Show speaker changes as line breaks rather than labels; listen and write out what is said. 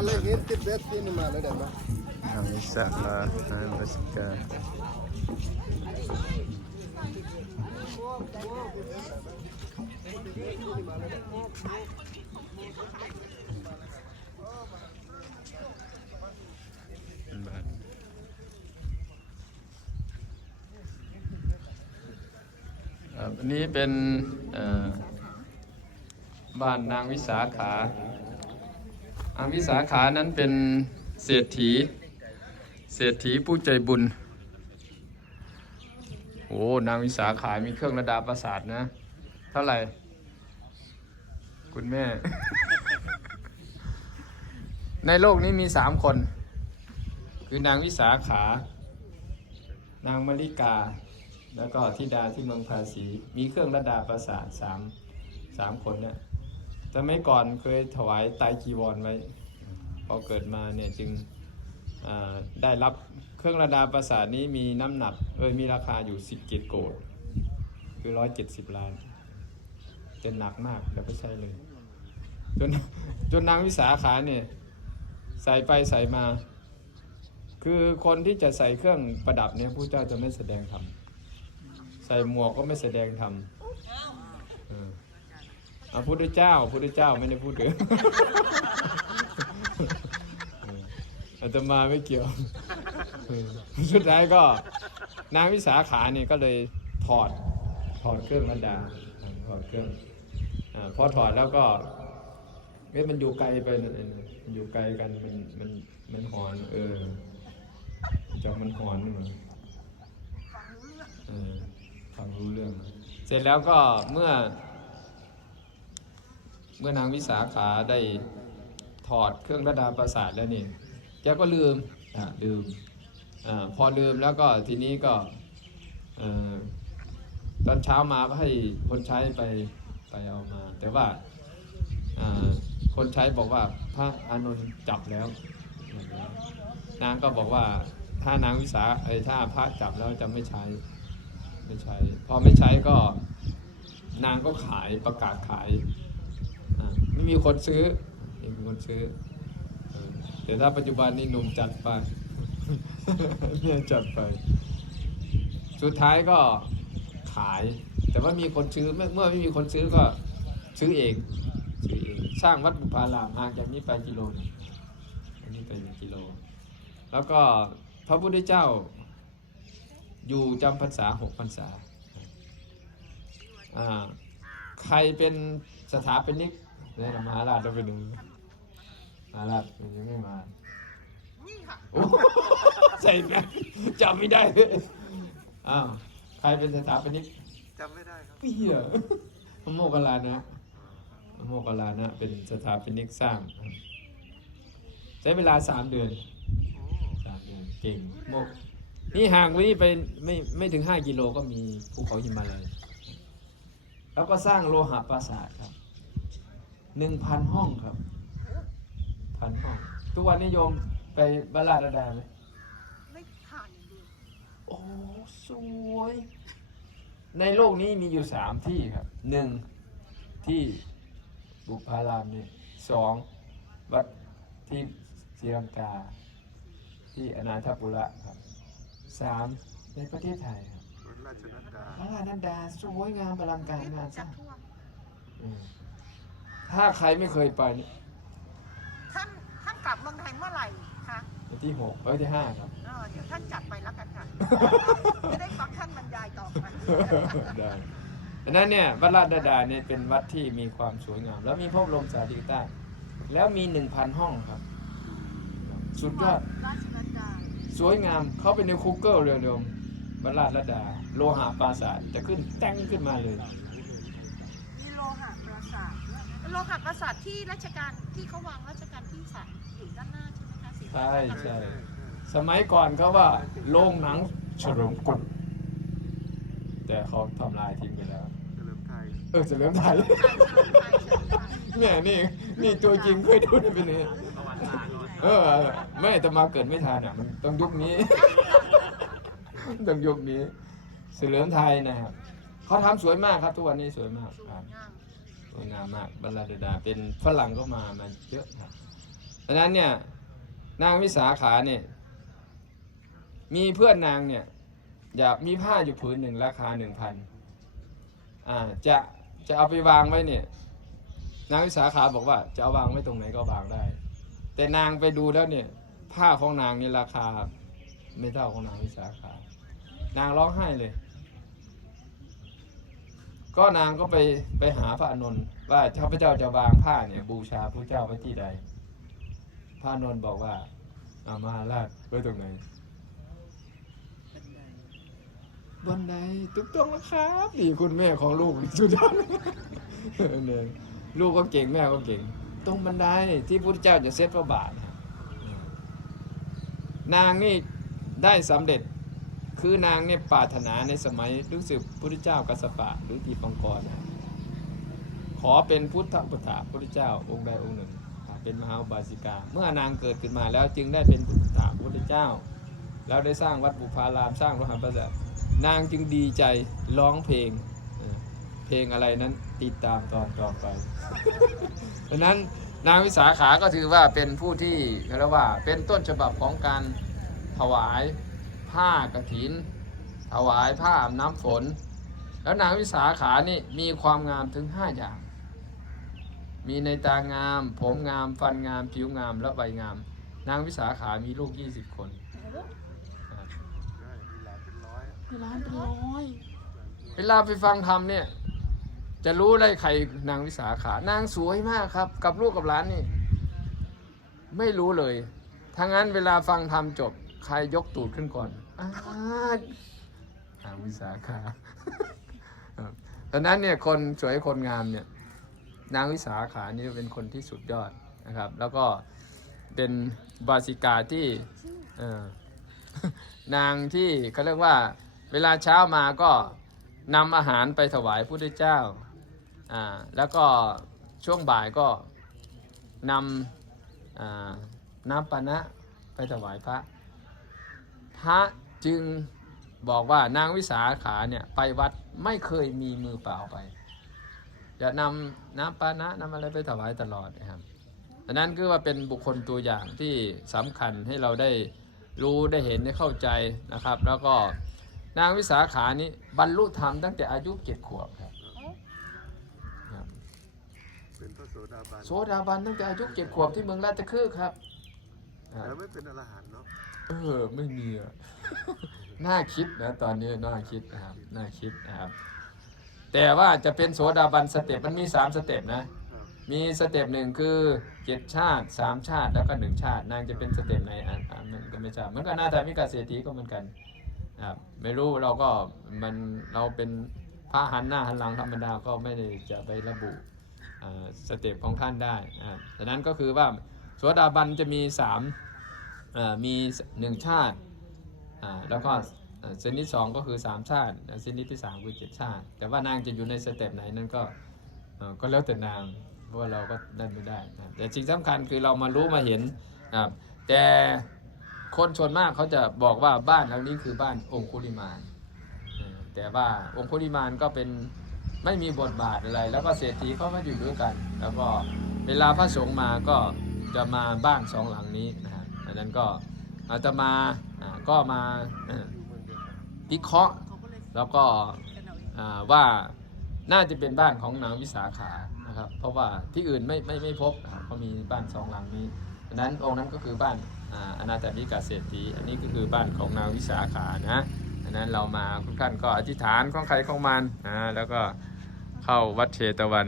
นติดเด็ดที่นี่มา
วิสาขาทางราชกาอันนี้เป็นบ้านนางวิสาขา นางวิสาขานั้นเป็นเศรษฐี เศรษฐีผู้ใจบุญ โอ้นางวิสาขามีเครื่องระดาประสาทนะ เท่าไหร่ คุณแม่ ในโลกนี้มีสามคน คือนางวิสาขา นางมริกา แล้วก็ธิดาที่เมืองภาษี มีเครื่องระดาประสาทสามสามคนเนี่ย แต่ไม่ก่อนเคยถวายไตรจีวรไว้ พอเกิดมาเนี่ยจึงได้รับเครื่องระดาประสาทนี้มีน้ำหนักเออมีราคาอยู่สิบเจ็ดโกดคือร้อยเจ็ดสิบล้านจะหนักมากแต่ไม่ใช่เลย จนจนนางวิสาขาเนี่ย ใส่ไปใส่มา คือคนที่จะใส่เครื่องประดับเนี่ยผู้เจ้าจะไม่แสดงธรรมใส่หมวกก็ไม่แสดงธรรม ออเอาพุทธเจ้าพุทธเจ้าไม่ได้พูดถึงออาตมาไม่เกี่ยวสุดท้ายก็ นางวิสาขาเนี่ยก็เลยถอดถอดเครื่องบระดาถอดเครื่องอาพอถอดแล้วก็เอ๊ะมันอยู่ไกลไปมันอยู่ไกลกันมันมันมันหอนเออจอกมันหอนมันเออฟังรู้เรื่องเสร็จแล้วก็เมื่อ เมื่อนางวิสาขาได้ถอดเครื่องระดาประสาทแล้วนี่แกก็ลืมลืมอพอลืมแล้วก็ทีนี้ก็อตอนเช้ามาก็ให้คนใช้ไปไปเอามา แต่ว่าคนใช้บอกว่าพระอานนท์จับแล้ว นางก็บอกว่าถ้านางวิสาเอ้ถ้าพระจับแล้วจะไม่ใช้ไม่ใช้ พอไม่ใช้ก็นางก็ขายประกาศขาย มีคนซื้อไม่มีคนซื้อแต่ถ้าปัจจุบันนี้หนุ่มจัดไปเนี่ยจัดไป สุดท้ายก็ขาย แต่ว่ามีคนซื้อเมื่อไม่มีคนซื้อก็ซื้อเองซื้อเอง สร้างวัดบุพารามห่างจากนี้ไปกิโลนึงอันนี้ไปหนึ่งกิโล แล้วก็พระพุทธเจ้าอยู่จำพรรษาหกพรรษา ใครเป็นสถาปนิก เนี่ยมหาราชต้องไปดูมหาราชยังไม่มาโอ้ใส่แมสจำไม่ได้เลยอ้าวใครเป็นสถาปนิก
จำไม่ได้ครับ
เปี้ยพระโมคคัลลานะพระโมคคัลลานะเป็นสถาปนิกสร้าง ใช้เวลาสามเดือนสามเดือนเก่งโมกนี่ห่างไปนี่ไปไม่ไม่ถึงห้ากิโลก็มีภูเขาหิมาลัยแล้วก็สร้างโลหะปราสาทครับ หนึ่งพันห้องครับพันห้อง ทุกวันนิยมไปบาลาดาดาไหม
ไม่ผ่านอย่างเดียว
โอ้สวย ในโลกนี้มีอยู่สามที่ครับหนึ่งที่บุพารามนี่สองวัดที่ศรีลังกา ที่อนาถปุระครับสามในประเทศไทยครับ
ราชนัดดา
พระราชนัดดาสวยงามอลังการงานส
จั
ร้า
ด
ง
ทั่ว
อืม ถ้าใครไม่เคยไปเนี่ย
ท่านท่านกลับเมืองไทยเมื่อไหร่คะ
วันที่หกเอ้ยที่ห้าครับ
เออเดี๋ยวท่านจัดไปแล้วกันค่ะ จะได้ฟังท่านบรรยายต่อไป
ได้ดังนั้นเนี่ยวัดราชดาเนี่ยเป็นวัดที่มีความสวยงาม แล้วมีพระบรมสารีริกธาตุแล้วมีหนึ่งพันห้องครับ สุดยอด
ราชนัดดา
สวยงามเข้าไปในคูเกิลเร็วๆวัดราชดา โลหะปราสาทจะขึ้นแต้งขึ้นมาเลย
มีโลหะปราสาท โลหะปราสาทที่ราชการที่เขาวางราชการที่สามอยู่ด้านหน้าใช่ไหมคะสี
ใช่ใช่สมัยก่อนเขาว่าโรงหนังเฉลิมกรุงแต่เขาทำลายทิ้งไปแล้ว
เฉลิมไทย
เออเฉลิมไทยแม่นี่นี่ตัวจริงเคยดูได้เป็นไงเออไม่แต่มาเกิดไม่ทันอะมันต้องยุคนี้ ต้องยุคนี้เฉลิมไทยนะครับเขาทำสวยมากครับทุกวันนี้สวยมาก
ส
ควรับ
ยงาม
ส วยงามมากบรรลาดดา เป็นฝรั่งก็มามาเยอะครับดังนั้นเนี่ยนางวิสาขาเนี่ยมีเพื่อนนางเนี่ยอยากมีผ้าอยู่ผืนหนึ่งราคาหนึ่งพันอ่าจะจะเอาไปวางไว้เนี่ยนางวิสาขาบอกว่าจะเอาวางไว้ตรงไหนก็วางได้ แต่นางไปดูแล้วเนี่ยผ้าของนางนี่ราคาไม่เท่าของนางวิสาขานางร้องไห้เลย ก็นางก็ไปไปหาพระอานนท์ว่าข้าพเจ้าจะวางผ้าเนี่ยบูชาพระเจ้าไว้ที่ใด พระอานนท์บอกว่าอามาราชไว้ตรงไหนบันไดถูกต้องแล้วครับนี่คุณแม่ของลูกสุดยอดเนี่ยลูกก็เก่งแม่ก็เก่ง ตรงบันไดที่พระเจ้าจะเซตพระบาทนะนางนี่ได้สำเร็จ คือนางเนี่ยปรารถนาในสมัยรู้สึกพุทธเจ้ากัสปะหรือทีปังกรนขอเป็นพุทธปุถถาพุทธเจ้าองค์ใดองค์หนึ่ง เป็นมหาบาสิกา เมื่อนางเกิดขึ้นมาแล้วจึงได้เป็นพุทธถาพุทธเจ้า แล้วได้สร้างวัดบุพารามสร้างรหะประสาทนางจึงดีใจร้องเพลง เพลงอะไรนั้นติดตามตอนต่อไปเพราะนั้นนางวิสาขาก็ถือว่าเป็นผู้ที่เรียกว่าเป็นต้นฉบับของการถวาย ผ้ากฐิน ถวายผ้าอาบน้ำฝน แล้วนางวิสาขานี่มีความงามถึง5อย่าง มีในตางาม ผมงาม ฟันงาม ผิวงาม และใบงาม นางวิสาขามีลูก20คนอ่า
ได้มีหลานเป็นร้อย
เวลาเป็นร้อยเวลาไปฟังธรรมเนี่ย จะรู้ได้ใครนางวิสาขานางสวยมากครับ กับลูกกับหลานนี่ ไม่รู้เลยถ้างั้นเวลาฟังธรรมจบ ใครยกตูดขึ้นก่อนอานางวิสาขาครับตอนนั้นเนี่ยคนสวยคนงามเนี่ยนางวิสาขานี่เป็นคนที่สุดยอดนะครับ แล้วก็เป็นบาสิกาที่เอ่อนางที่เขาเรียกว่าเวลาเช้ามาก็นำอาหารไปถวายพระพุทธเจ้าอ่าแล้วก็ช่วงบ่ายก็นำอ่าน้ำปานะไปถวายพระพ ระจึงบอกว่านางวิสาขาเนี่ยไปวัดไม่เคยมีมือเปล่าไปจะนำน้ำปานะนำอะไรไปถวายตลอดนะครับอันนั้นคือว่าเป็นบุคคลตัวอย่างที่สำคัญให้เราได้รู้ได้เห็นได้เข้าใจนะครับ แล้วก็นางวิสาขานี้บรรลุธรรมตั้งแต่อายุเจ็ดขวบครับ
เป็นพระโสดาบัน
โสดาบันตั้งแต่อายุเจ็ดขวบที่เมืองราชคฤห์ครับ
แล้วไม่เป็นอรหันต์เนาะ
เออ ไม่มีอะน่าคิดนะ ตอนนี้น่าคิดนะครับน่าคิดนะครับ แต่ว่าจะเป็นโสดาบันสเต็ปมันมีสามสเต็ปนะ มีสเต็ปหนึ่งคือเจ็ดชาติสามชาติแล้วก็หนึ่งชาติ นางจะเป็นสเต็ปไหนอ่านอ่านมันก็ไม่ทราบเหมือนกับหน้าตามิกาเศรษฐีก็เหมือนกันครับไม่รู้เราก็มันเราเป็นพระหันหน้าหันหลังธรรมดาก็ไม่ได้จะไประบุสเต็ปของท่านได้อ่าดังนั้นก็คือว่าโสดาบันจะมีสาม มีหนึ่งชาติแล้วก็อ่าเซนที่สองก็คือสามชาติเซนที่สามคือเจ็ดชาติ แต่ว่านางจะอยู่ในสเต็ปไหนนั่นก็ก็แล้วแต่นางเพราะเราก็นั่นไม่ได้นะแต่สิ่งสำคัญคือเรามารู้มาเห็นนะแต่คนส่วนมากเขาจะบอกว่าบ้านหลังนี้คือบ้านองคุลิมาน แต่ว่าองคุลิมานก็เป็นไม่มีบทบาทอะไร แล้วก็เศรษฐีเขามาอยู่ด้วยกัน แล้วก็เวลาพระสงฆ์มาก็จะมาบ้านสองหลังนี้นะ นั้นก็อาตมาก็มาวิเคราะห์แล้วก็ว่าน่าจะเป็นบ้านของนางวิสาขานะครับ เพราะว่าที่อื่นไม่ไม่ไม่พบก็มีบ้านสองหลังนี้ดังนั้นองค์นั้นก็คือบ้านอ่าอนาถามิกาเศรษฐีอันนี้ก็คือบ้านของนางวิสาขานะดังนั้นเรามาทุกท่านก็อธิษฐานของใครของมันนะแล้วก็เข้าวัดเชตวัน